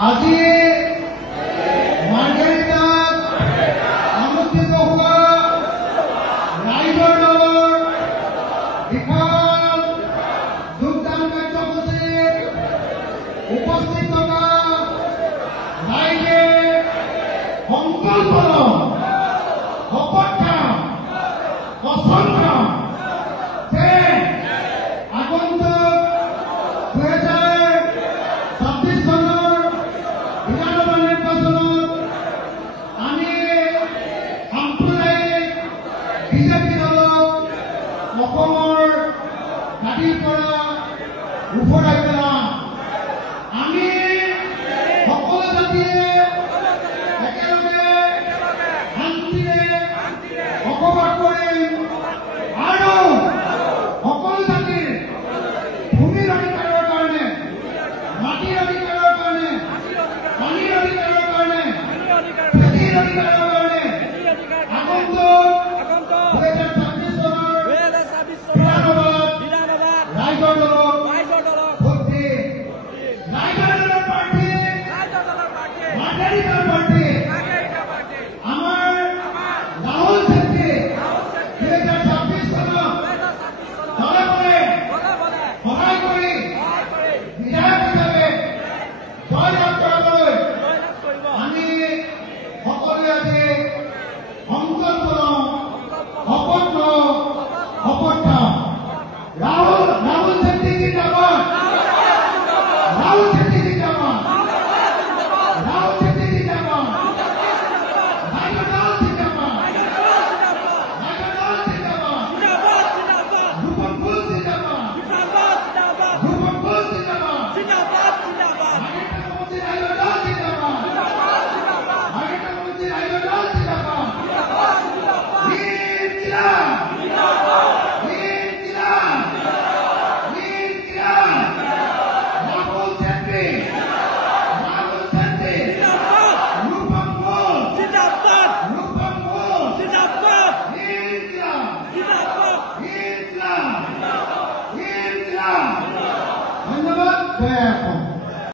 আজি মাৰ্ঘেৰিটাত অনুষ্ঠিত হোৱা ৰাইজৰ দলৰ বিশাল যোগদান কাৰ্যসূচীত উপস্থিত থকা ৰাইজে সংকল্প শপত খাম কচম খাম যে আগন্তুক 2026 চনৰ বিধানসভা নিৰ্বাচনত আমি সাম্প্ৰদায়িক বিজেপি দলক অসমৰ মাটিৰ পৰা উভৰাই